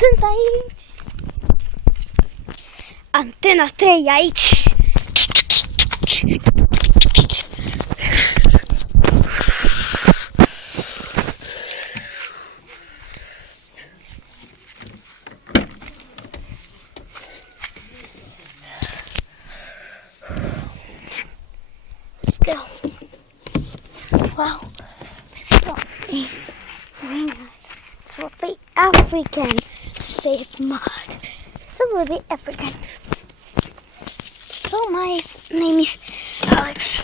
Sunt aici. Antena 3 aici. Go. Wow. Let's go. So be African. Safe mod. So we'll be African. So my name is Alex.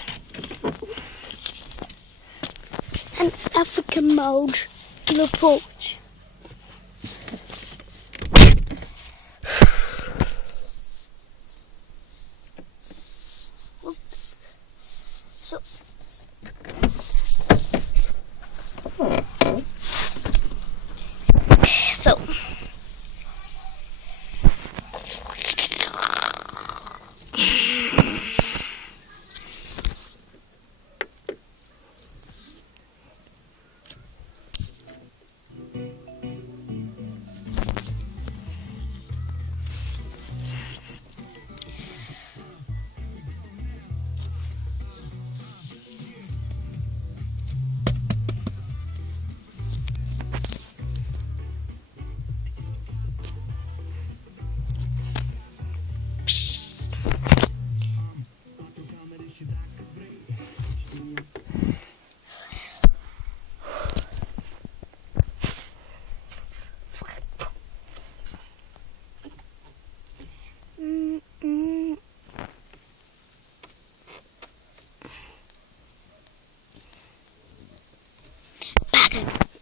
And African mode to the porch. So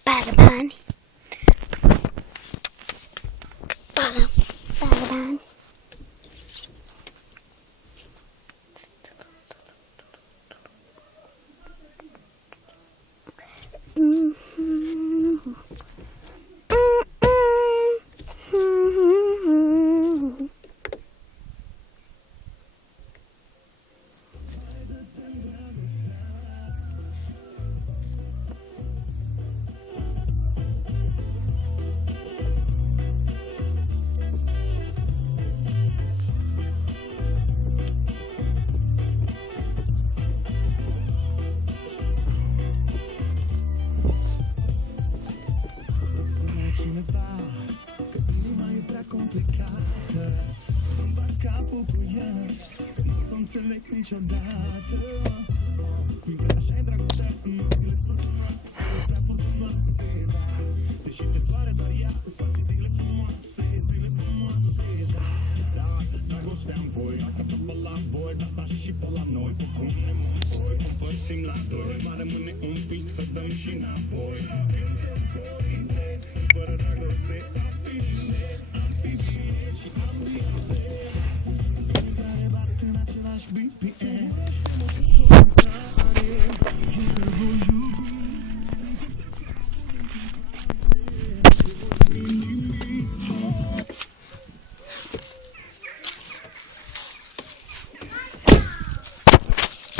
Bagaban.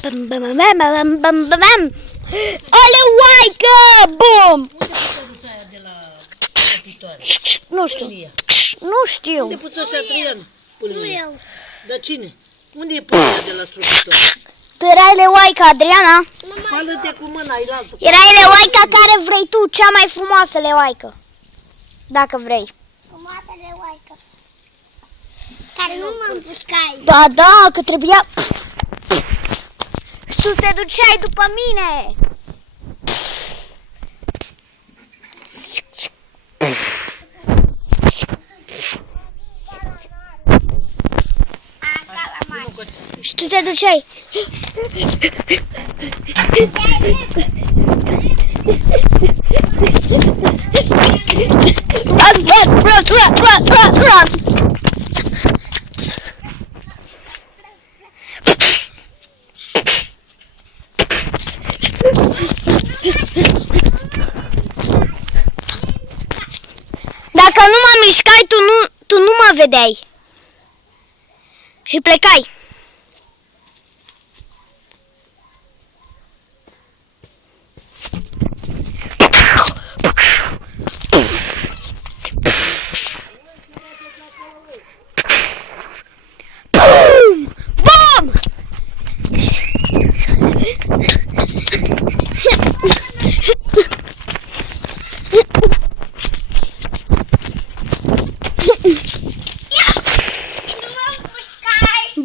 Bam bam bam bam bam bam bam. Ale oaică! Bum! Unde pus aia de la copitoare? Nu știu. Nu știu. Unde pus ăștia Adrian? Nu eu. Dar cine? Unde e pus aia de la strugătoare? Tu erai leoaica, Adriana? Spală-te cu mâna, e altă. Erai leoaica care vrei tu, cea mai frumoasă leoaică. Dacă vrei. Frumoasă leoaică. Care nu mă împușcai. Da, da, că trebuia... Și tu te duceai după mine. Și tu te duceai. Run. Dacă nu mă mișcai, tu nu mă vedeai. Și plecai.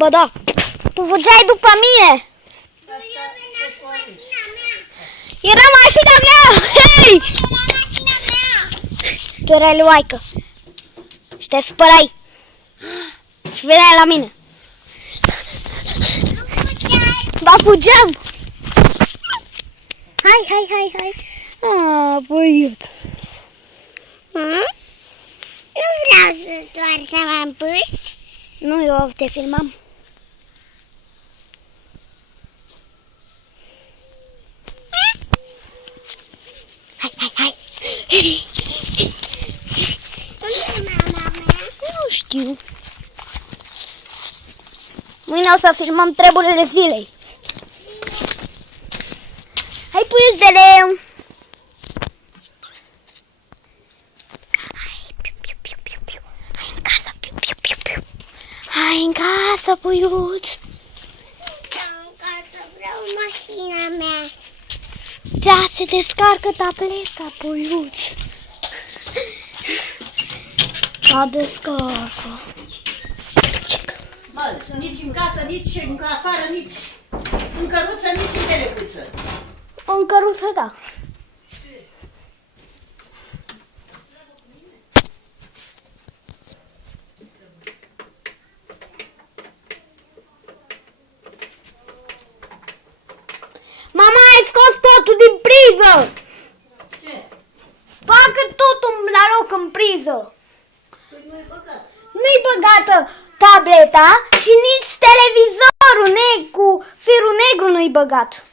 Ba da, tu fugeai după mine. Era mașina mea! Hei! Tu erai lui Maică. Și te spărai. Și veneai la mine. Ba fugeam! Hai! Băiut. Nu vreau doar să mă împuși. Nu, eu te filmam. Hai. Unde e mama mea? Nu știu. Mâine o să filmăm treburile zilei. Hai, puiuțele! Hai în casă, piu. Hai în casă, puiuț. Vreau mașina mea. Da, se descarcă tableta, puiuț. Da, descarcă. Bă, nici în casă, nici în afară, nici în căruță, nici în telecuță. O căruță, da. Mama, ai scos totul din priză! Ce? Facă totul la loc în priză! Păi nu-i băgat. Nu-i băgată tableta și nici televizorul cu firul negru nu-i băgat.